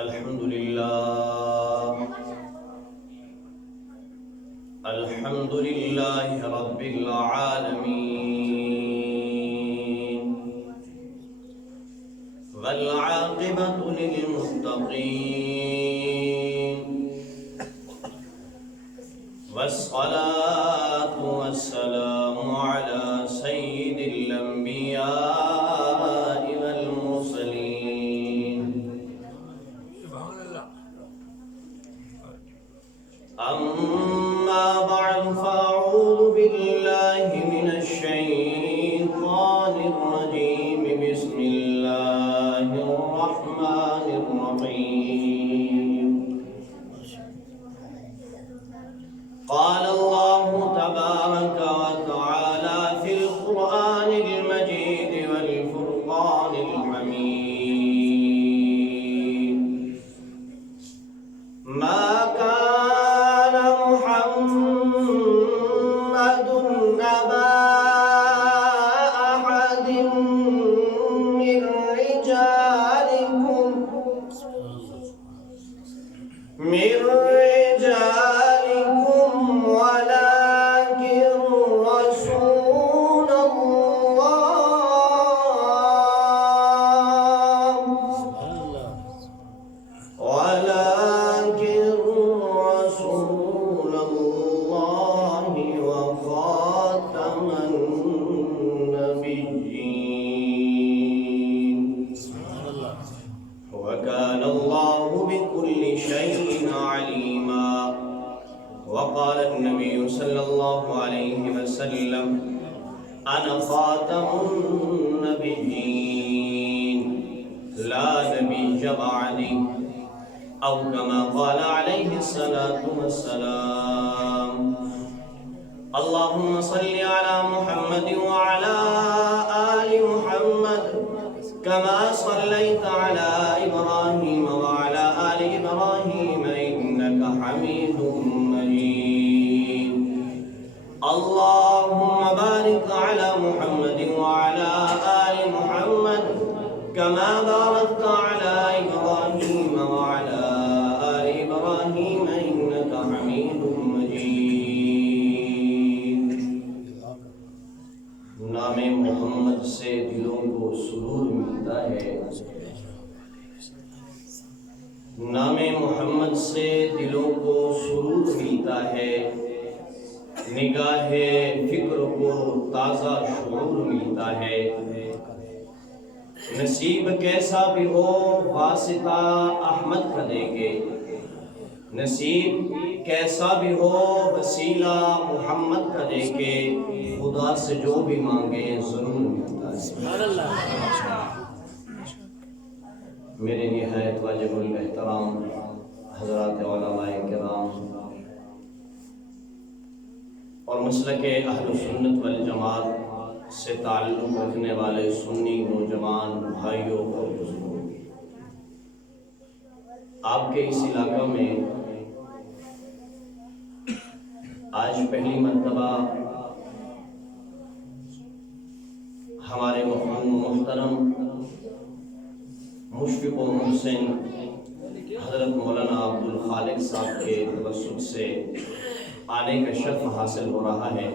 الحمد لله الحمد لله رب العالمين والعاقبة للمتقين والصلاة والسلام على سيد الأنبياء والمرسلين أما بعد فأعوذ بالله من الشيطان الرجيم بسم الله الرحمن الرحيم قال الله تبارك وتعالى في القرآن المجيد والفرقان الحميد ما كان محمد أبا أحد من رجالكم ولكن رسول الله وخاتم النبيين وكان الله بكل شيء عليما وقال النبي صلى الله عليه وسلم أنا خاتم النبيين لا نبي بعدي أو كما قال عليه الصلاة والسلام اللهم صل على محمد وعلى آل محمد كما صليت على إبراهيم وعلى آل إبراهيم إنك حميد مجيد اللهم بارك على محمد وعلى آل محمد كما باركت على إبراهيم وعلى آل إبراهيم إنك حميد مجيد نام محمد سے دلوں کو سرور ملتا ہے نام محمد سے دلوں کو سرور ملتا ہے نگاہ فکر کو تازہ شعور ملتا ہے نصیب کیسا بھی ہو واسطہ احمد کا دیں گے نصیب کیسا بھی ہو وسیلہ محمد کا دیں گے خدا سے جو بھی مانگے ضرور ملتا ہے میرے نہایت واجب الاحترام حضرات علماء کرام اور مسلک اہل سنت والجماعت سے تعلق رکھنے والے سنی نوجوان بھائیوں اور بزرگوں آپ کے اس علاقہ میں آج پہلی مرتبہ ہمارے محترم مشفق و محسن حضرت مولانا عبدالخالق صاحب کے توسط سے آنے کا شرف حاصل ہو رہا ہے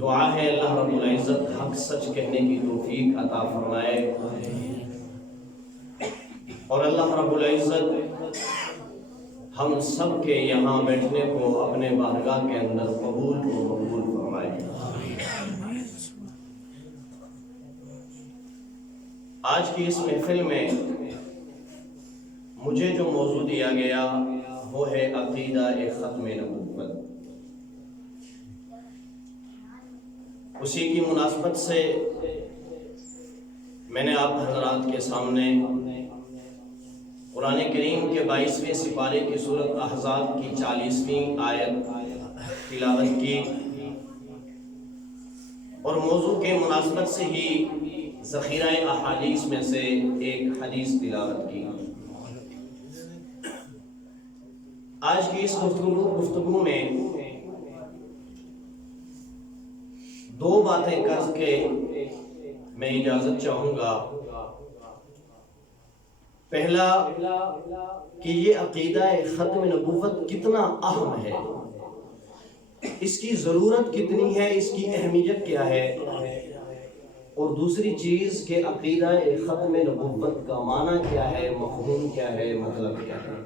دعا ہے اللہ رب العزت حق سچ کہنے کی توفیق عطا فرمائے اور اللہ رب العزت ہم سب کے یہاں بیٹھنے کو اپنے بارگاہ کے اندر قبول و مقبول فرمائے آج کی اس محفل میں مجھے جو موضوع دیا گیا وہ ہے عقیدہ ختم نبوت اسی کی مناسبت سے میں نے آپ حضرات کے سامنے قرآن کریم کے 22ویں سپارے کی سورۃ احزاب کی 40ویں آیت تلاوت کی اور موضوع کے مناسبت سے ہی ذخیرہ احادیث میں سے ایک حدیث تلاوت کی آج کی اس گفتگو میں دو باتیں کر کے میں اجازت چاہوں گا پہلا کہ یہ عقیدہ ختم نبوت کتنا اہم ہے، اس کی ضرورت کتنی ہے، اس کی اہمیت کیا ہے، اور دوسری چیز کہ عقیدہ ختم نبوت کا معنی کیا ہے، مفہوم کیا ہے، مطلب کیا ہے۔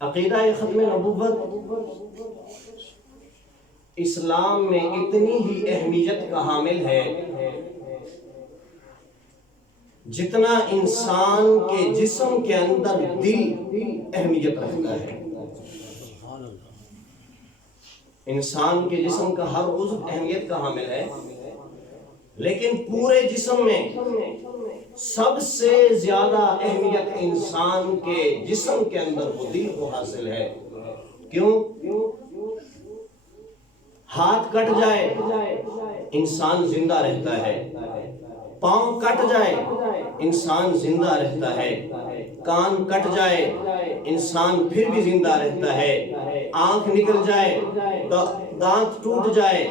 عقیدہ ختم نبوت اسلام میں اتنی ہی اہمیت کا حامل ہے جتنا انسان کے جسم کے اندر دل اہمیت رکھتا ہے۔ انسان کے جسم کا ہر عضو اہمیت کا حامل ہے، لیکن پورے جسم میں سب سے زیادہ اہمیت انسان کے جسم کے اندر وہ دل کو حاصل ہے۔ کیوں؟ ہاتھ کٹ جائے انسان زندہ رہتا ہے، پاؤں کٹ جائے انسان زندہ رہتا ہے، کان کٹ جائے انسان پھر بھی زندہ رہتا ہے، آنکھ نکل جائے، دانت ٹوٹ جائے،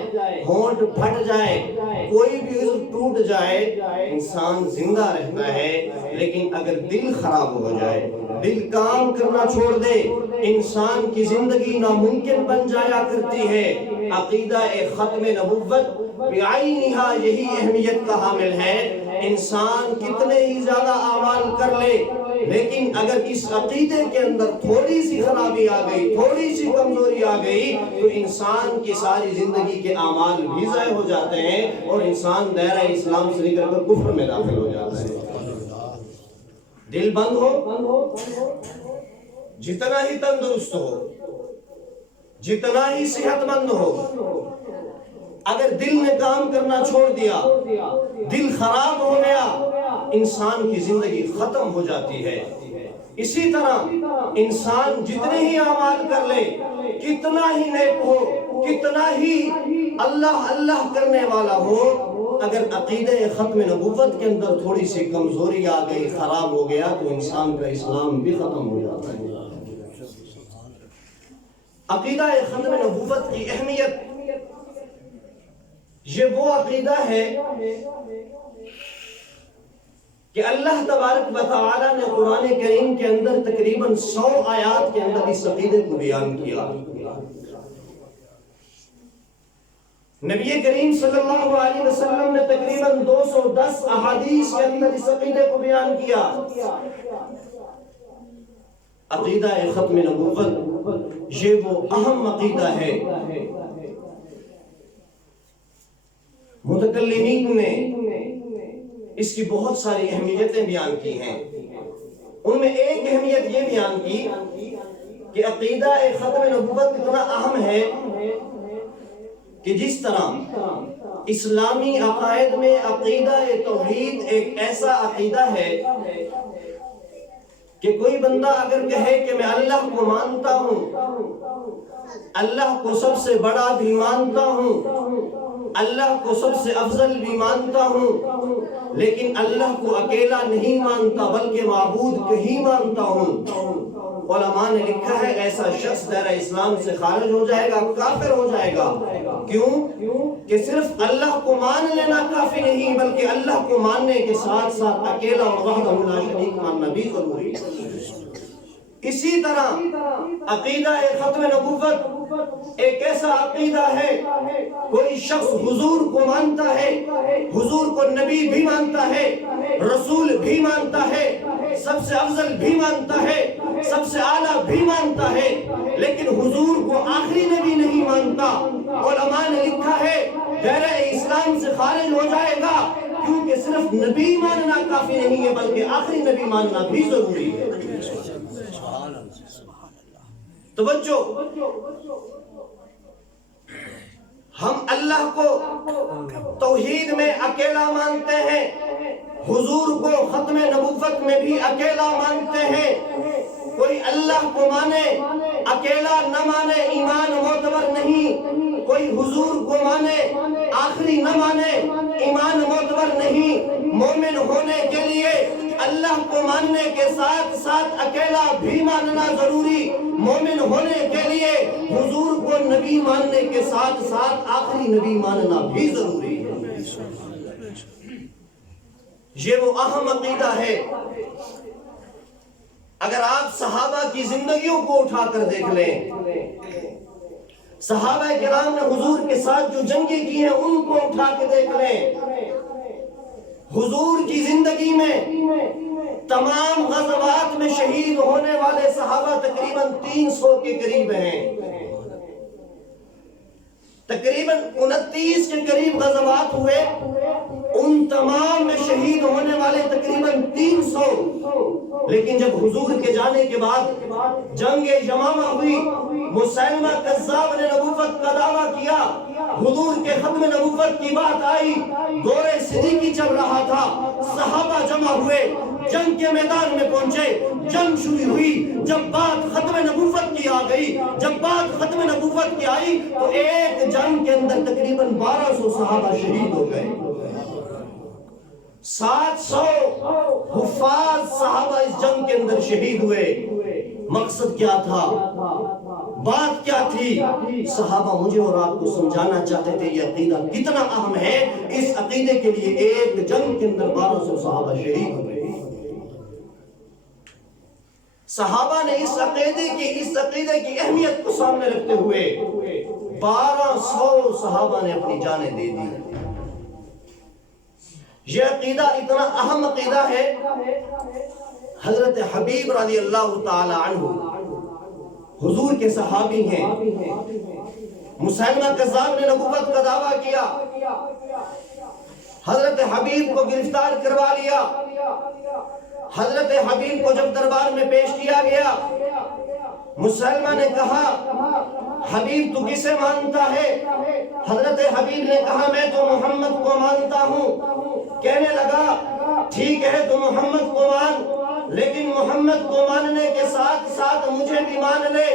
ہونٹ پھٹ جائے، کوئی بھی عضو ٹوٹ جائے انسان زندہ رہتا ہے۔ لیکن اگر دل خراب ہو جائے، دل کام کرنا چھوڑ دے، انسان کی زندگی ناممکن بن جایا کرتی ہے۔ عقیدہ ختم نبوت بعینہا یہی اہمیت کا حامل ہے۔ انسان کتنے ہی زیادہ اعمال کر لے، لیکن اگر اس عقیدے کے اندر تھوڑی سی خرابی آ گئی، تھوڑی سی کمزوری آ گئی، تو انسان کی ساری زندگی کے اعمال بھی ضائع ہو جاتے ہیں اور انسان دائرہ اسلام سے نکل کر کفر میں داخل ہو جاتا ہے۔ دل بند ہو، جتنا ہی تندرست ہو، جتنا ہی صحت مند ہو، اگر دل نے کام کرنا چھوڑ دیا، دل خراب ہو گیا، انسان کی زندگی ختم ہو جاتی ہے۔ اسی طرح انسان جتنے ہی اعمال کر لے، کتنا ہی نیک ہو، کتنا ہی اللہ اللہ کرنے والا ہو، اگر عقیدہ ختم نبوت کے اندر تھوڑی سی کمزوری آ گئی، خراب ہو گیا، تو انسان کا اسلام بھی ختم ہو جاتا ہے۔ عقیدہ ختم نبوت کی اہمیت یہ وہ عقیدہ ہے کہ اللہ تبارک و تعالی نے قرآن کریم کے اندر تقریباً 100 آیات کے اندر اس عقیدے کو بیان کیا۔ نبی کریم صلی اللہ علیہ وسلم نے تقریباً 210 احادیث کے اندر اس عقیدے کو بیان کیا۔ عقیدہ ختم نبوت یہ وہ اہم عقیدہ ہے۔ متکلمین نے اس کی بہت ساری اہمیتیں بیان کی ہیں، ان میں ایک اہمیت یہ بیان کی کہ عقیدہ ختم نبوت اتنا اہم ہے کہ جس طرح اسلامی عقائد میں عقیدہ توحید ایک ایسا عقیدہ ہے کہ کوئی بندہ اگر کہے کہ میں اللہ کو مانتا ہوں، اللہ کو سب سے بڑا بھی مانتا ہوں، اللہ کو سب سے افضل بھی مانتا ہوں، لیکن اللہ کو اکیلا نہیں مانتا بلکہ معبود کہیں مانتا ہوں، علماء نے لکھا ہے ایسا شخص دائرہ اسلام سے خارج ہو جائے گا، کافر ہو جائے گا۔ کیوں؟ کہ صرف اللہ کو مان لینا کافی نہیں، بلکہ اللہ کو ماننے کے ساتھ ساتھ اکیلا اور وحدہ لا شریک ماننا بھی ضروری ہے۔ اسی طرح عقیدہ ختم نبوت ایک ایسا عقیدہ ہے، کوئی شخص حضور کو مانتا ہے، حضور کو نبی بھی مانتا ہے، رسول بھی مانتا ہے، سب سے افضل بھی مانتا ہے، سب سے اعلیٰ بھی مانتا ہے، لیکن حضور کو آخری نبی نہیں مانتا، علماء نے لکھا ہے دائرہ اسلام سے خارج ہو جائے گا، کیونکہ صرف نبی ماننا کافی نہیں ہے بلکہ آخری نبی ماننا بھی ضروری ہے۔ توجہ، ہم اللہ کو توحید میں اکیلا مانتے ہیں، حضور کو ختم نبوت میں بھی اکیلا مانتے ہیں۔ کوئی اللہ کو مانے اکیلا نہ مانے ایمان معتبر نہیں، کوئی حضور کو مانے آخری نہ مانے ایمان معتبر نہیں۔ مومن ہونے کے لیے اللہ کو ماننے کے ساتھ ساتھ اکیلا بھی ماننا ضروری، مومن ہونے کے لیے حضور کو نبی ماننے کے ساتھ ساتھ آخری نبی ماننا بھی ضروری ہے۔ یہ وہ اہم عقیدہ ہے. اگر آپ صحابہ کی زندگیوں کو اٹھا کر دیکھ لیں، صحابہ کرام نے حضور کے ساتھ جو جنگیں کی ہیں ان کو اٹھا کے دیکھ لیں، حضور کی زندگی میں تمام غزوات میں شہید ہونے والے صحابہ تقریباً 300 کے قریب ہیں. تقریباً 29 کے قریب غزوات ہوئے، ان تمام میں شہید ہونے والے تقریباً 300. لیکن جب حضور کے جانے کے بعد جنگ یمامہ ہوئی، مسیلمہ کذاب نے نبوت کا دعویٰ کیا، حضور کے ختم نبوت کی بات آئی، دور صدیقی چل رہا تھا، صحابہ جمع ہوئے، جنگ کے میدان میں پہنچے، جنگ شروع ہوئی. جب بات ختم نبوت کی آ گئی، جب بات ختم نبوت کی آئی تو ایک جنگ کے اندر تقریباً 1200 صحابہ شہید ہو گئے. 700 حفاظ صحابہ اس جنگ کے اندر شہید ہوئے. مقصد کیا تھا؟ بات کیا تھی؟ صحابہ مجھے اور آپ کو سمجھانا چاہتے تھے یہ عقیدہ کتنا اہم ہے. اس عقیدے کے لیے ایک جنگ کے اندر 1200 صحابہ شہید ہوئے. صحابہ نے اس عقیدے کی اہمیت کو سامنے رکھتے ہوئے 1200 صحابہ نے اپنی جانیں دے دی. یہ عقیدہ اتنا اہم عقیدہ ہے، حضرت حبیب رضی اللہ تعالی عنہ حضور کے صحابی ہیں. مسیلمہ کذاب نے نبوت کا دعویٰ کیا، حضرت حبیب کو گرفتار کروا لیا. حضرت حبیب کو جب دربار میں پیش کیا گیا، مسلمہ نے کہا حبیب تو کسے مانتا ہے؟ حضرت حبیب نے کہا میں تو محمد کو مانتا ہوں. کہنے لگا ٹھیک ہے تو محمد کو مان، لیکن محمد کو ماننے کے ساتھ ساتھ مجھے بھی مان لے.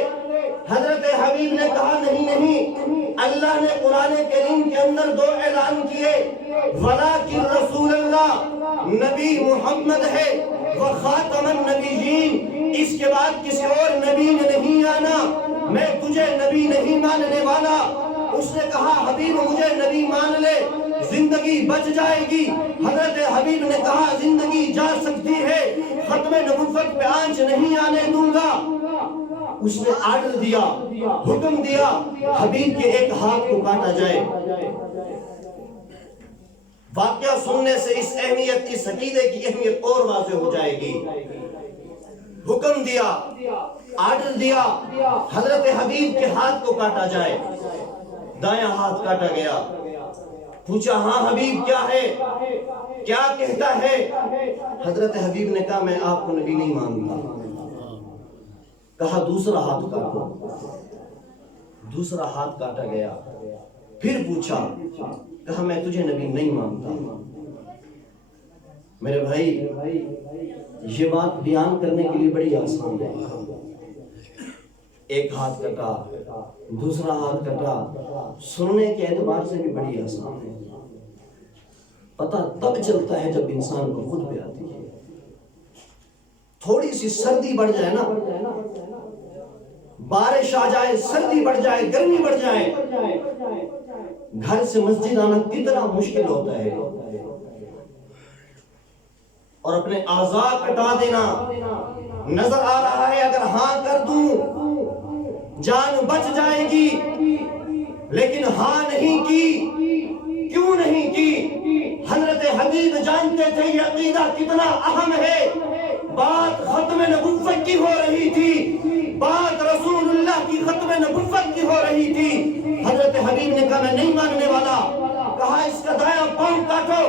حضرت حبیب نے کہا نہیں، اللہ نے قرآن کریم کے اندر 2 اعلان کیے، وَلَٰكِن رسول اللہ، نبی محمد ہے، وَخَاتَمَ النَّبِيِّينَ، اس کے بعد کسی اور نبی نے نہیں آنا، میں تجھے نبی نہیں ماننے والا. اس نے کہا حبیب مجھے نبی مان لے، زندگی بچ جائے گی. حضرت حبیب نے کہا زندگی جا سکتی ہے، ختم نبوت پہ آنچ نہیں آنے دوں گا. اس نے آرڈر دیا، حکم دیا حبیب کے ایک ہاتھ کو کاٹا جائے. واقعہ سننے سے اس عقیدے کی اہمیت اور واضح ہو جائے گی. حکم دیا، آرڈر دیا حضرت حبیب کے ہاتھ کو کاٹا جائے. دایاں ہاتھ کاٹا گیا. پوچھا ہاں حبیب کیا ہے، کیا کہتا ہے؟ حضرت حبیب نے کہا میں آپ کو نبی نہیں مانتا. کہا دوسرا ہاتھ کاٹو. دوسرا ہاتھ کاٹا گیا. پھر پوچھا، کہا میں تجھے نبی نہیں مانتا. میرے بھائی یہ بات بیان کرنے کے لیے بڑی آسان ہے. ایک ہاتھ کٹا، دوسرا ہاتھ کٹا، سننے کے اعتبار سے بھی بڑی آسان ہے. پتہ تب چلتا ہے جب انسان کو خود پہ آتی ہے. تھوڑی سی سردی بڑھ جائے نا، بارش آ جائے، سردی بڑھ جائے، گرمی بڑھ جائے، گھر سے مسجد آنا کتنا مشکل ہوتا ہے. اور اپنے اعضاء کٹا دینا. نظر آ رہا ہے اگر ہاں کر دوں جان بچ جائے گی، لیکن ہاں نہیں کی. کیوں نہیں کی؟ حضرت حبیب جانتے تھے یہ عقیدہ کتنا اہم ہے. بات ختم نبوت کی ہو رہی تھی، بات رسول اللہ کی ختم نبوت کی ہو رہی تھی. حضرت حبیب نے کہا میں نہیں ماننے والا. کہا اس کا دایاں پاؤں کاٹو،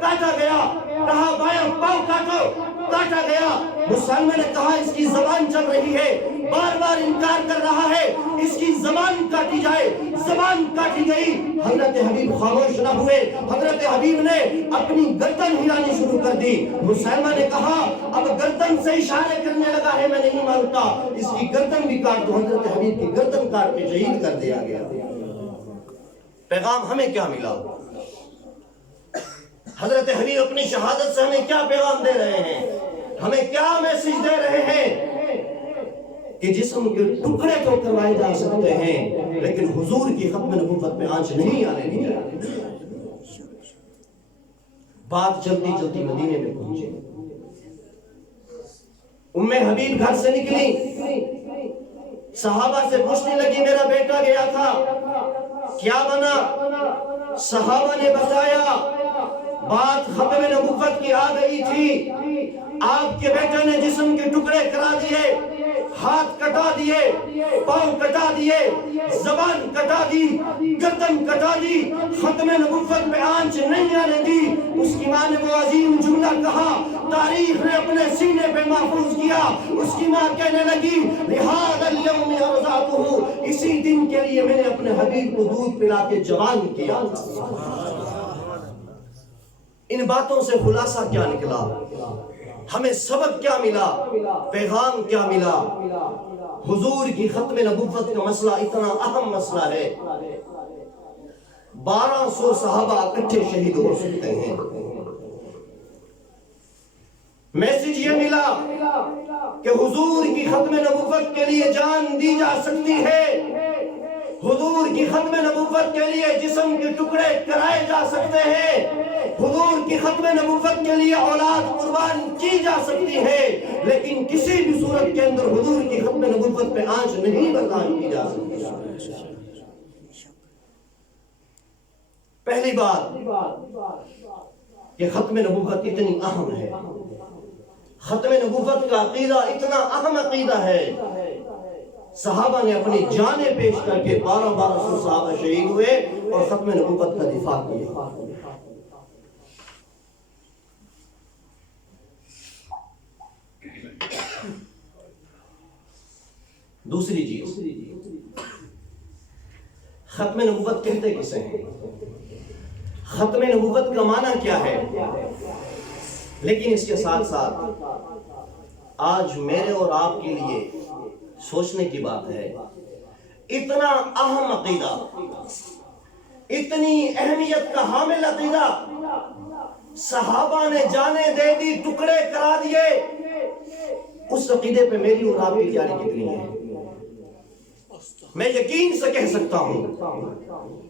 کاٹا گیا. کہا بایاں پاؤں کاٹو، کاٹا گیا. مسلمان نے کہا اس کی زبان چل رہی ہے، بار بار انکار کر رہا ہے، اس کی زبان کاٹی جائے. زبان کاٹی گئی. حضرت حبیب خاموش نہ ہوئے. حضرت حبیب نے اپنی گردن ہلانی شروع کر دی. مسلمان نے کہا اب گردن سے اشارے کرنے لگا ہے میں نہیں مانتا، اس کی گردن بھی کاٹ دو. حضرت حبیب کی گردن کاٹ کے شہید کر دیا گیا. پیغام ہمیں کیا ملا؟ حضرت حبیب اپنی شہادت سے ہمیں کیا پیغام دے رہے ہیں؟ ہمیں کیا میسج دے رہے ہیں؟ کہ جسم کے ٹکڑے تو کروائے جا سکتے ہیں، لیکن حضور کی ختم نبوت پہ آنچ نہیں آنے دی. بات چلتی چلتی مدینے میں پہنچے. ام حبیب گھر سے نکلی، صحابہ سے پوچھنے لگی میرا بیٹا گیا تھا کیا بنا؟ صحابہ نے بتایا بات ختم نبوت کی آ گئی تھی، آپ کے بیٹے نے جسم کے ٹکڑے کرا دیے، ہاتھ کٹا دیے، پاؤں کٹا دیے، زبان کٹا دی، گردن کٹا دی، ختم نبوت میں آنچ نہیں آنے دی. اس کی ماں نے وہ عظیم جملہ کہا تاریخ نے اپنے سینے پہ محفوظ کیا. اس کی ماں کہنے لگی لہذا اليوم ارضعته، اسی دن کے لیے میں نے اپنے حبیب کو دودھ پلا کے جوان کیا تھا. ان باتوں سے خلاصہ کیا نکلا؟ ہمیں سبق کیا ملا؟ پیغام کیا ملا؟ حضور کی ختم نبوت کا مسئلہ اتنا اہم مسئلہ ہے، 1200 صحابہ اکٹھے شہید ہو سکتے ہیں. میسج یہ ملا کہ حضور کی ختم نبوت کے لیے جان دی جا سکتی ہے، حضور کی ختم نبوت کے لیے جسم کے ٹکڑے کرائے جا سکتے ہیں، حضور کی ختم نبوت کے لیے اولاد قربان کی جا سکتی ہے، لیکن کسی بھی صورت کے اندر حضور کی ختم نبوت پہ آنچ نہیں برداشت کی جا سکتی. پہلی بات کہ ختم نبوت اتنی اہم ہے، ختم نبوت کا عقیدہ اتنا اہم عقیدہ ہے، صحابہ نے اپنی جانیں پیش کر کے 1200 صحابہ شہید ہوئے اور ختم نبوت کا دفاع کیا. دوسری چیز، ختم نبوت کہتے کسے ہیں؟ ختم نبوت کا معنی کیا ہے؟ لیکن اس کے ساتھ ساتھ آج میرے اور آپ کے لیے سوچنے کی بات ہے، اتنا اہم عقیدہ، اتنی اہمیت کا حامل عقیدہ، صحابہ نے جانیں دے دی، ٹکڑے کرا دیے، اس عقیدے پہ میری اور آپ کی تیاری کتنی ہے؟ میں یقین سے کہہ سکتا ہوں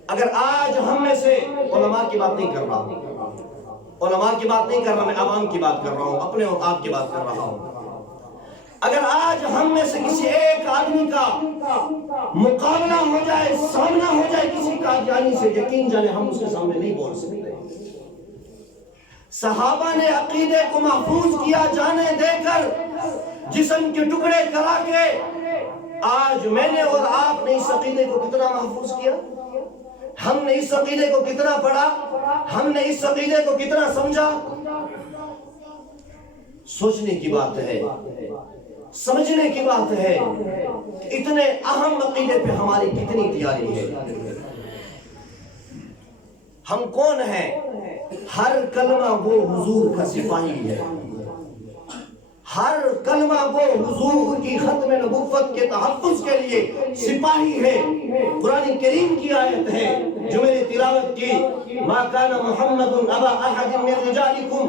اگر آج ہم میں سے، علماء کی بات نہیں کر رہا، علماء کی بات نہیں کر رہا، میں عوام کی بات کر رہا ہوں، اپنے اور آپ کی بات کر رہا ہوں، اگر آج ہم میں سے کسی ایک آدمی کا مقابلہ ہو جائے، سامنا ہو جائے کسی قادیانی سے، یقین جانے ہم اس کے سامنے نہیں بول سکتے. صحابہ نے عقیدے کو محفوظ کیا جانے دے کر، جسم کے ٹکڑے کرا کے. آج میں نے اور آپ نے اس عقیدے کو کتنا محفوظ کیا؟ ہم نے اس عقیدے کو کتنا پڑھا؟ ہم نے اس عقیدے کو کتنا سمجھا؟ سوچنے کی بات ہے، سمجھنے کی بات ہے، اتنے اہم عقیدے پہ ہماری کتنی تیاری ہے. ہم کون ہیں؟ ہر کلمہ وہ حضور کا سپاہی ہے، ہر کلمہ وہ حضور کی ختم نبوت کے تحفظ کے لیے سپاہی ہے. قرآن کریم کی آیت ہے جو میں نے تلاوت کی، ما کان محمد ابا احد من رجالکم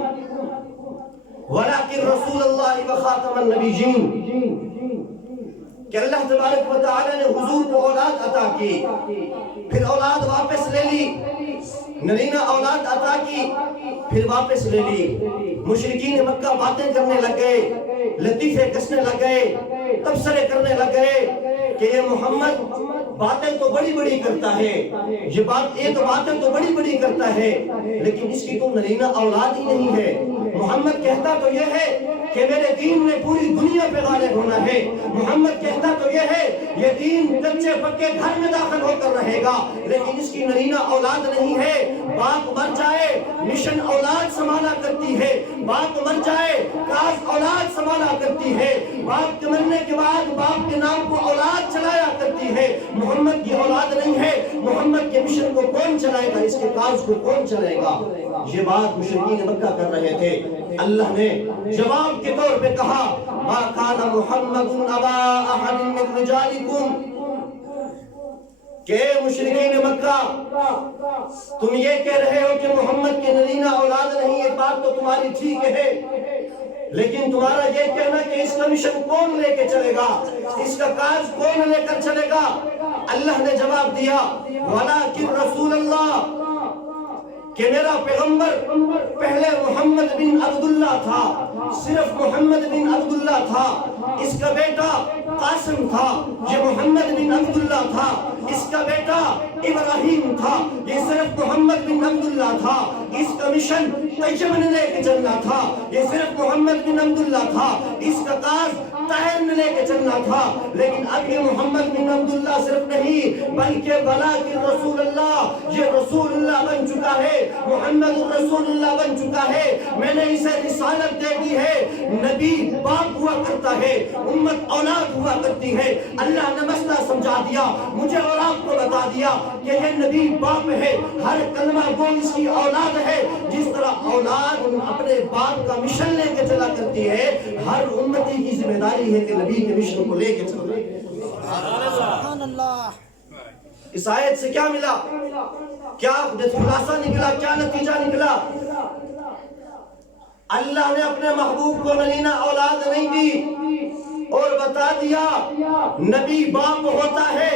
ولیکن رسول اللہ وخاتم النبیین، کہ اللہ تبارک و تعالی نے حضور کو اولاد عطا کی، پھر اولاد واپس لے لی، نرینہ اولاد عطا کی، پھر واپس لے لی. مشرکین مکہ باتیں کرنے لگے، لطیفے کسنے لگے، تبصرے کرنے لگے کہ یہ محمد باتیں تو بڑی بڑی کرتا ہے، یہ تو باتیں تو بڑی بڑی کرتا ہے، لیکن اس کی تو نرینہ اولاد ہی نہیں ہے. محمد کہتا تو یہ ہے کہ میرے دین نے پوری دنیا پہ غالب ہونا ہے، محمد کہتا تو یہ ہے یہ دین کچے پکے گھر میں داخل ہو کر رہے گا، لیکن اس کی نرینہ اولاد نہیں ہے. باپ مر جائے مشن اولاد سنبھالا کرتی ہے، باپ مر جائے کاز اولاد سنبھالا کرتی ہے، باپ کے مرنے کے بعد باپ کے نام کو اولاد چلایا کرتی ہے. محمد کی اولاد نہیں ہے، محمد کے مشن کو کون چلائے گا، اس کے کاز کو کون چلائے گا؟ یہ بات مشرکین مکہ کر رہے تھے. اللہ نے جواب کے طور پہ کہا ما کان محمد ابا احد من رجالکم، کہ مشرکین مکہ تم یہ کہہ رہے ہو کہ محمد کے نرینہ اولاد نہیں، یہ بات تو تمہاری ٹھیک ہے، لیکن تمہارا یہ کہنا کہ اس کا مشن کون لے کے چلے گا، اس کا کاج کون لے کر چلے گا؟ اللہ نے جواب دیا ولیکن رسول اللہ، کہ میرا پیغمبر پہلے محمد بن عبداللہ تھا، صرف محمد بن عبداللہ تھا، اس کا بیٹا قاسم تھا، یہ محمد بن عبداللہ تھا، اس کا بیٹا ابراہیم تھا، یہ صرف محمد بن عبداللہ تھا، اس کا مشن طیب نے لے کے چلنا تھا، یہ صرف محمد بن عبداللہ تھا، اس کا کاز طاہر نے لے کے چلنا تھا۔ لیکن اب یہ محمد بن عبداللہ صرف نہیں بلکہ بلاکن رسول اللہ، یہ رسول اللہ بن چکا ہے، محمد رسول اللہ بن چکا ہے۔ میں نے اسے رسالت دے دی ہے، نبی باپ ہوا کرتا ہے، امت اولاد ہوا کرتی ہے۔ اللہ نے مسئلہ سمجھا دیا، مجھے اور آپ کو بتا دیا کہ یہ نبی باپ ہے، ہر کلمہ گو اس کی اولاد ہے۔ جس طرح اولاد اپنے باپ کا مشن لے کے چلا کرتی ہے، ہر امتی کی ذمہ داری ہے کہ نبی کے مشن کو لے کے چلنا۔ سبحان اللہ۔ اس آیت سے کیا ملا؟ کیا خلاصہ نکلا؟ کیا نتیجہ نکلا؟ اللہ نے اپنے محبوب کو ننینا اولاد نہیں دی اور بتا دیا نبی باپ ہوتا ہے،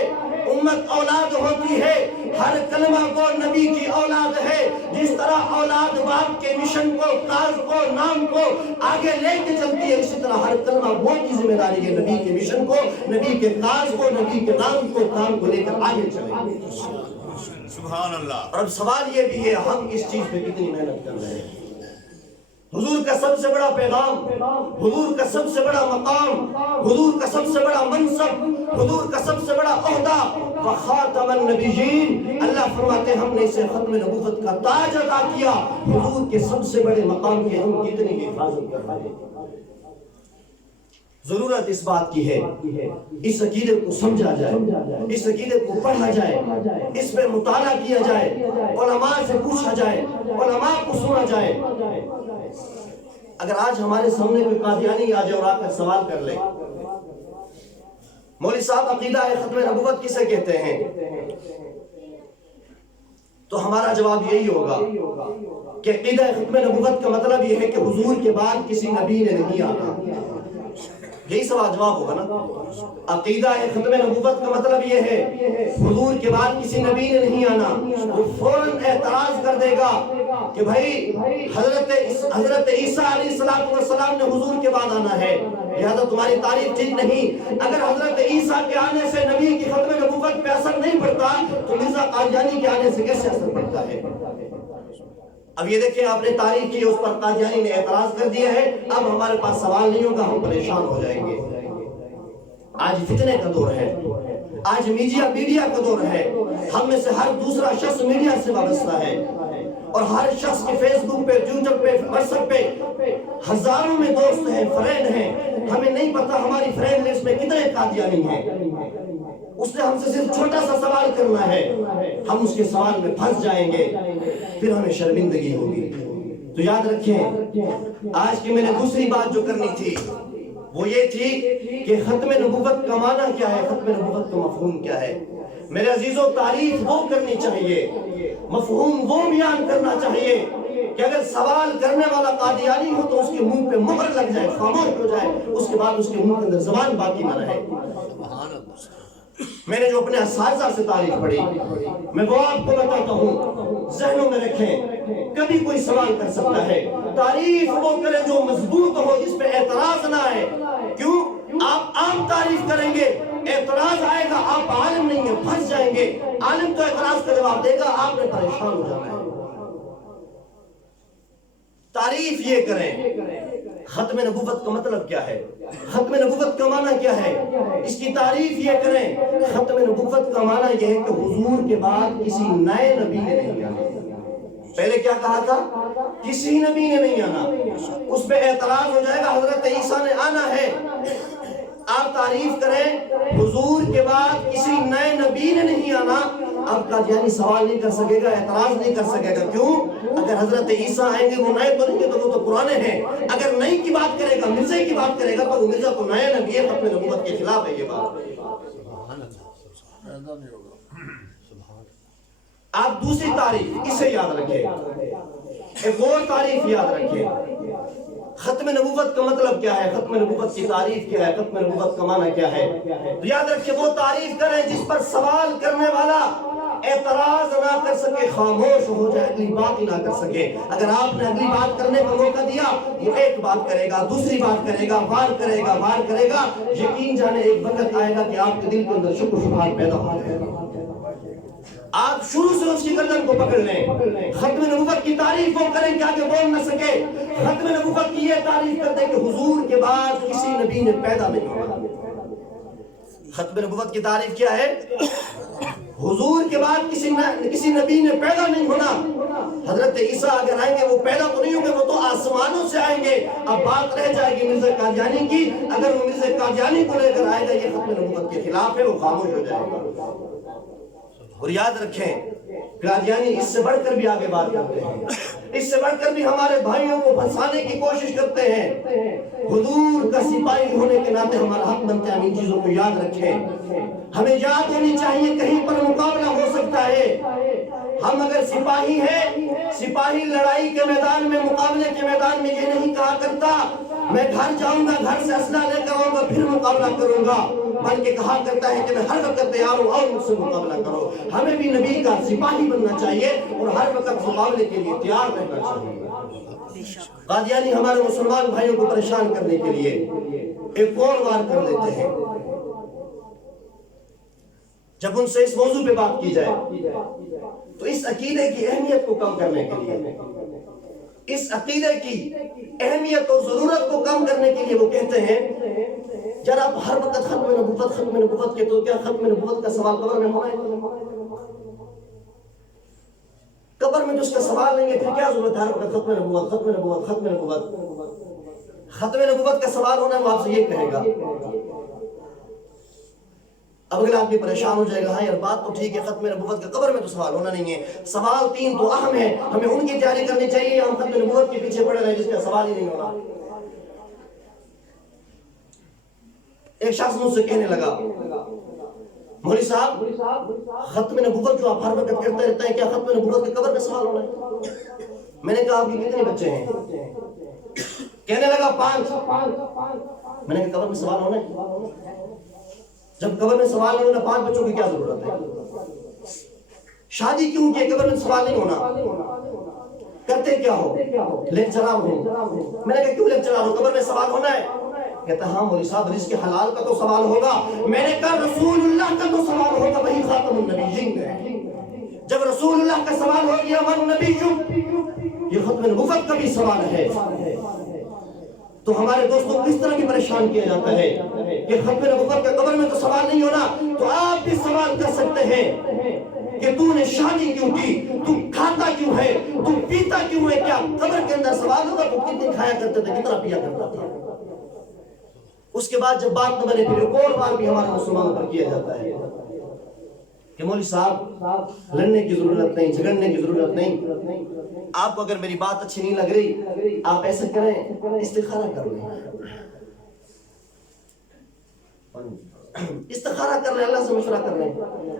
امت اولاد ہوتی ہے، ہر کلمہ کو نبی کی اولاد ہے۔ جس طرح اولاد باپ کے مشن کو، کاز کو، نام کو آگے لے کے چلتی ہے، اسی طرح ہر کلمہ وہ کی ذمہ داری ہے نبی کے مشن کو، نبی کے کاز کو، نبی کے نام کو، کام کو لے کر آگے چلے۔ سبحان اللہ۔ اور اب سوال یہ بھی ہے ہم اس چیز پہ کتنی محنت کر رہے ہیں؟ حضور کا سب سے بڑا پیغام، حضور کا سب سے بڑا مقام، حضور کا سب سے بڑا منصب، حضور کا سب سے بڑا عہدہ وخاتم النبیین، اللہ فرماتے ہیں ہم نے اسے ختم نبوت کا تاج عطا کیا۔ حضور کے سب سے بڑے مقام کی ہم کتنی حفاظت کر رہے ہیں؟ ضرورت اس بات کی ہے اس عقیدے کو سمجھا جائے، اس عقیدے کو پڑھا جائے، اس پہ مطالعہ کیا جائے، علماء سے پوچھا جائے، علماء کو سنا جائے۔ اگر آج ہمارے سامنے کوئی قادیانی آ جائے اور آ کر سوال کر لے، مولوی صاحب عقیدہ ختم نبوت کسے کہتے ہیں، تو ہمارا جواب یہی ہوگا کہ عقیدہ ختم نبوت کا مطلب یہ ہے کہ حضور کے بعد کسی نبی نے نہیں آنا۔ یہی سوال جواب ہوگا نا۔ عقیدہ ختم نبوت کا مطلب یہ ہے حضور کے بعد کسی نبی نے نہیں آنا۔ وہ فوراً اعتراض کر دے گا کہ بھائی حضرت عیسیٰ علیہ السلام نے حضور کے بعد آنا ہے، لہذا تمہاری تعریف ٹھیک نہیں۔ اگر حضرت عیسیٰ کے آنے سے نبی کی ختم نبوت پہ اثر نہیں پڑتا تو مرزا قادیانی کے آنے سے کیسے اثر پڑتا ہے؟ اب یہ دیکھیں آپ نے تعریف کی، اس پر قادیانی نے اعتراض کر دیا ہے، اب ہمارے پاس سوال نہیں ہوگا، ہم پریشان ہو جائیں گے۔ آج فتنے کا دور ہے، آج میڈیا کا دور ہے، ہم میں سے ہر دوسرا شخص میڈیا سے وابستہ ہے، اور ہر شخص کے فیس بک پہ، ٹویٹر پہ، واٹس ایپ پہ ہزاروں میں دوست ہیں، فرینڈ ہیں، ہمیں نہیں پتا ہماری فرینڈ لسٹ میں کتنے قادیانی ہیں۔ اس نے ہم سے صرف چھوٹا سا سوال کرنا ہے، ہم اس کے سوال میں پھنس جائیں گے، پھر ہمیں شرمندگی ہوگی۔ تو یاد رکھیں آج کی میں نے دوسری بات جو کرنی تھی وہ یہ تھی کہ ختم نبوت کا معنی کیا ہے، ختم نبوت کا مفہوم کیا ہے۔ میرے عزیزوں تعریف وہ کرنی چاہیے، مفہوم وہ بیان کرنا چاہیے کہ اگر سوال کرنے والا قادیانی ہو تو اس کے منہ پہ مہر لگ جائے، خاموش ہو جائے، اس کے بعد اس کے منہ کے اندر زبان باقی نہ رہے۔ میں نے جو اپنے اساتذہ سے تعریف پڑھی میں وہ آپ کو بتاتا ہوں، ذہنوں میں رکھیں، کبھی کوئی سوال کر سکتا ہے، تعریف وہ کریں جو مضبوط ہو، جس پہ اعتراض نہ آئے۔ کیوں؟ آپ عام تعریف کریں گے، اعتراض آئے گا، آپ عالم نہیں ہیں، پھنس جائیں گے۔ عالم تو اعتراض کا جواب دے گا، آپ نے پریشان ہو جانا ہے۔ تعریف یہ کریں ختم نبوت کا مطلب کیا ہے، ختم نبوت کا معنی کیا ہے، اس کی تعریف یہ کریں۔ ختم نبوت کا معنی یہ ہے کہ حضور کے بعد کسی نئے نبی نے نہیں آنا۔ پہلے کیا کہا تھا؟ کسی نبی نے نہیں آنا، اس پہ اعتراض ہو جائے گا، حضرت عیسیٰ نے آنا ہے۔ آپ تعریف کریں حضور کے بعد کسی نئے نبی نے نہیں آنا۔ اب قادیانی سوال نہیں کر سکے گا، اعتراض نہیں کر سکے گا۔ کیوں؟ اگر حضرت عیسیٰ آئیں گے وہ نئے تو نہیں گے، تو وہ تو پرانے ہیں۔ اگر نئی کی بات کرے گا، مرزے کی بات کرے گا، تو وہ مرزا تو نیا نبی ہے، ختم نبوت کے خلاف ہے یہ بات۔ آپ دوسری تعریف اسے یاد رکھیں، ایک اور تعریف یاد رکھیں۔ ختم نبوت کا مطلب کیا ہے، ختم نبوت کی تعریف کیا ہے، ختم نبوت کا معنی کیا ہے؟ تو یاد رکھیں وہ تعریف کریں جس پر سوال کرنے والا اعتراض نہ کر سکے، خاموش ہو جائے، اگلی بات ہی نہ کر سکے۔ اگر آپ نے اگلی بات کرنے کا موقع دیا، وہ ایک بات کرے گا، دوسری بات کرے گا، وار کرے گا، یقین جانے ایک وقت آئے گا کہ آپ کے دل کے اندر شک و شبہات پیدا ہو جائے گا۔ آپ شروع سے اس کی گردن کو پکڑ لیں، ختم نبوت کی تعریف وہ کریں کہ آگے بول نہ سکے، ختم نبوت کی یہ تعریف کرتے کہ حضور کے بعد کسی نبی نے پیدا نہیں ہونا۔ ختم نبوت کی تعریف کیا ہے؟ حضور کے بعد کسی نبی نے پیدا نہیں ہونا۔ حضرت عیسیٰ اگر آئیں گے وہ پیدا تو نہیں ہوں گے، وہ تو آسمانوں سے آئیں گے۔ اب بات رہ جائے گی مرزا قادیانی کی، اگر وہ مرزا قادیانی کو لے کر آئے گا یہ ختم نبوت کے خلاف ہے، وہ خاموش ہو جائے گا۔ اور یاد رکھیں قادیانی اس سے بڑھ کر بھی آگے بات کرتے ہیں، اس سے بڑھ کر بھی ہمارے بھائیوں کو پھنسانے کی کوشش کرتے ہیں۔ حضور کا سپاہی ہونے کے ناطے ہمارا حق بنتا ہے ہم ان چیزوں کو یاد رکھیں۔ ہمیں یاد ہونی چاہیے کہیں پر مقابلہ ہو سکتا ہے۔ ہم اگر سپاہی ہیں، سپاہی لڑائی کے میدان میں، مقابلے کے میدان میں یہ نہیں کہا کرتا میں گھر جاؤں گا، گھر سے اسلحہ لے کر آؤں گا پھر مقابلہ کروں گا، بلکہ کہا کرتا ہے کہ میں ہر وقت تیار ہوں، آؤ مجھ سے مقابلہ کرو۔ ہمیں بھی نبی کا سپاہی بننا چاہیے اور ہر وقت مقابلے کے لیے تیار رہنا چاہیے۔ قادیانی ہمارے مسلمان بھائیوں کو پریشان کرنے کے لیے ایک اور وار کر دیتے ہیں۔ جب ان سے اس موضوع پہ بات کی جائے تو اس عقیدے کی اہمیت کو کم کرنے کے لیے، اس عقیدے کی اہمیت اور ضرورت کو کم کرنے کے لیے وہ کہتے ہیں یار آپ ہر وقت ختم نبوت کے تو کیا ختم نبوت کا سوال قبر میں ہونا ہے؟ قبر میں جو اس کا سوال نہیں ہے پھر کیا ضرورت ہے ہر وقت ختم نبوت کا سوال ہونا ہے؟ وہ آپ سے یہ کہے گا۔ اب اگلا آدمی پریشان ہو جائے گا، ہاں یار بات تو ٹھیک ہے، ختم نبوت کا قبر میں تو سوال ہونا نہیں ہے، سوال تین تو اہم ہے، ہمیں ان کی تیاری کرنی چاہیے، ہم ختم نبوت کے پیچھے پڑے رہے جس کا سوال ہی نہیں ہونا۔ ایک شخص مجھ سے کہنے لگا مولوی صاحب ختم نبوت جو آپ ہر وقت کرتے رہتے ہیں کیا ختم نبوت کے قبر میں سوال ہونا ہے؟ میں نے کہا آپ کے کتنے بچے ہیں؟ کہنے لگا 5۔ میں نے کہا قبر میں سوال ہونا ہے؟ جب قبر میں سوال نہیں ہونا 5 بچوں کی کیا ضرورت ہے؟ شادی کیوں کی قبر میں سوال نہیں ہونا؟ کرتے کیا ہو؟ لیکچرار ہو۔ میں نے کہا کیوں لیکچرار ہو؟ قبر میں سوال ہونا ہے؟ کہتا ہاں مولوی صاحب رزق حلال کا تو سوال ہوگا۔ میں نے کہا رسول اللہ کا تو سوال ہوگا، وہی خاتم النبیین ہے۔ جب رسول اللہ کا سوال ہو گیا من نبی یہ ختم نبوت کا بھی سوال ہے۔ تو ہمارے دوستوں کو اس طرح بھی پریشان کیا جاتا ہے کہ ختم نبوت کے قبر میں تو سوال نہیں ہونا، تو آپ بھی سوال کر سکتے ہیں کہ تو نے شادی کیوں کی، تو کھاتا کیوں ہے، تو پیتا کیوں ہے؟ کیا قبر کے اندر سوال ہوگا تو کتنے کھایا کرتے تھے، کتنا پیا کرتا تھا؟ اس کے بعد جب بات نہ بنے پھر ایک اور بار بھی ہمارے مسلمانوں پر کیا جاتا ہے کہ مولوی صاحب لڑنے کی ضرورت نہیں، جھگڑنے کی ضرورت نہیں، آپ کو اگر میری بات اچھی نہیں لگ رہی آپ ایسے کریں استخارہ کر لیں، استخارہ کر لیں، اللہ سے مشورہ کر لیں۔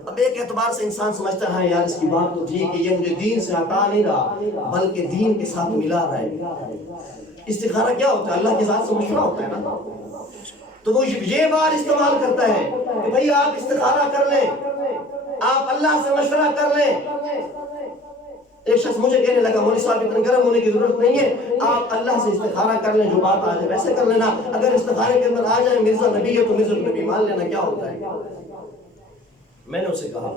اب ایک اعتبار سے انسان سمجھتا ہے یار اس کی بات تو ٹھیک ہے، یہ مجھے دین سے ہٹا نہیں رہا بلکہ دین کے ساتھ ملا رہا ہے۔ استخارہ کیا ہوتا ہے؟ اللہ کی ذات سے مشورہ ہوتا ہے نا، تو وہ یہ بار استعمال کرتا ہے کہ بھئی آپ استخارہ کر لیں، آپ اللہ سے مشورہ کر لیں۔ ایک شخص مجھے کہنے لگا مولوی صاحب اتنا گرم ہونے کی ضرورت نہیں ہے، آپ اللہ سے استخارہ کر لیں، جو بات آ جائے ویسے کر لینا، اگر استخارے کے اندر آ جائے مرزا نبی ہے تو مرزا نبی مان لینا، کیا ہوتا ہے؟ میں نے اسے کہا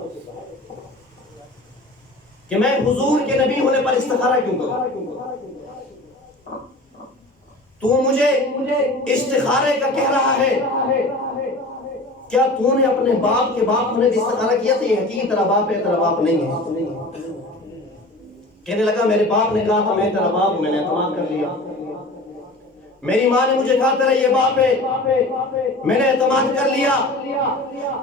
کہ میں حضور کے نبی ہونے پر استخارہ کیوں کروں؟ تو مجھے استخارے کا کہہ رہا ہے، کیا تو نے اپنے باپ کے باپ ہونے کا استخارہ کیا تھا؟ یہ حقیقی تیرا باپ ہے، تیرا باپ نہیں ہے۔ کہنے لگا میرے باپ نے کہا تھا میں تیرا باپ ہوں، میں نے اعتماد کر لیا۔ میری ماں نے مجھے کہا تیرا یہ باپ ہے، میں نے اعتماد کر لیا۔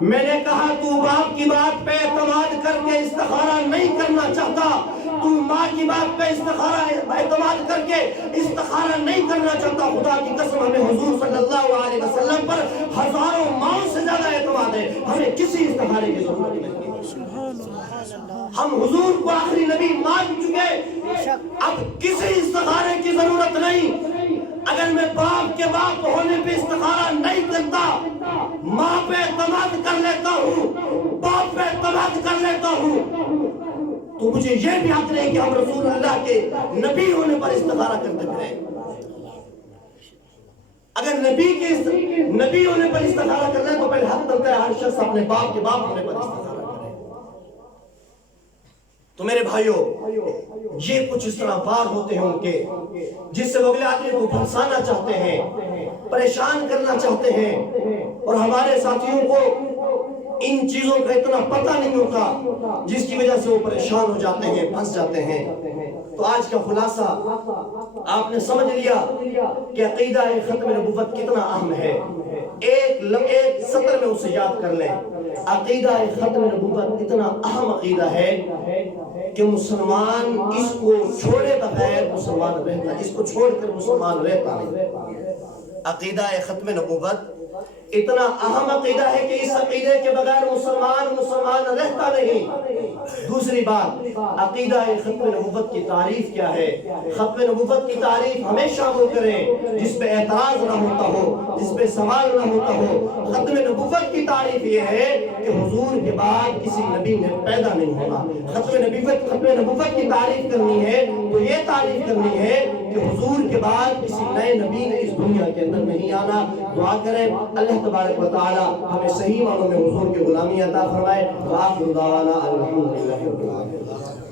میں نے کہا تو باپ کی بات پہ اعتماد کر کے استخارہ نہیں کرنا چاہتا، تو ماں کی بات پہ اعتماد کر کے استخارہ نہیں کرنا چاہتا، خدا کی قسم ہمیں حضور صلی اللہ علیہ وسلم پر ہزاروں ماؤں سے زیادہ اعتماد ہے، ہمیں کسی استخارے کی ضرورت نہیں ہے۔ ہم حضور کو آخری نبی مان چکے، اب کسی استخارے کی ضرورت نہیں۔ اگر میں باپ کے باپ ہونے پہ استخارہ نہیں کرتا، ماں پہ اعتماد کر لیتا ہوں، باپ پہ اعتماد کر لیتا ہوں، تو مجھے یہ بھی حق نہیں کہ ہم رسول اللہ کے نبی ہونے پر استخارہ کرتے پھریں۔ اگر نبی ہونے پر استخارہ کرنا ہے تو پہلے حق بنتا ہے ہر شخص اپنے باپ کے باپ ہونے پر استخارہ کرے۔ تو میرے بھائیوں، یہ کچھ اس طرح وار ہوتے ہیں ان کے، جس سے وہ اگلے آدمی کو پھنسانا چاہتے ہیں، پریشان کرنا چاہتے ہیں، اور ہمارے ساتھیوں کو ان چیزوں کا اتنا پتہ نہیں ہوتا، جس کی وجہ سے وہ پریشان ہو جاتے ہیں، پھنس جاتے ہیں۔ تو آج کا خلاصہ آپ نے سمجھ لیا کہ عقیدہ ختم نبوت کتنا اہم ہے۔ ایک سطر میں اسے یاد کر لیں، عقیدہ ختم نبوت اتنا اہم عقیدہ ہے کہ مسلمان اس کو چھوڑے بغیر مسلمان رہتا ہے، اس کو چھوڑ کر مسلمان رہتا نہیں۔ عقیدہ ختم نبوت اتنا اہم عقیدہ ہے کہ اس عقیدے کے بغیر مسلمان رہتا نہیں۔ دوسری بات، عقیدہ ختم نبوت کی تعریف کیا ہے؟ ختم نبوت کی تعریف ہمیشہ وہ کریں جس پہ اعتراض نہ ہوتا ہو، جس پہ سوال نہ ہوتا ہو۔ ختم نبوت کی تعریف یہ ہے کہ حضور کے بعد کسی نبی نے پیدا نہیں ہونا۔ ختم نبوت کی تعریف کرنی ہے تو یہ تعریف کرنی ہے کہ حضور کے بعد کسی نئے نبی نے اس دنیا کے اندر نہیں آنا۔ دعا کریں اللہ تبارک و تعالی ہمیں صحیح معنوں میں حضور کی غلامی عطا فرمائے۔ وآخر دعوانا الحمدللہ رب العالمین۔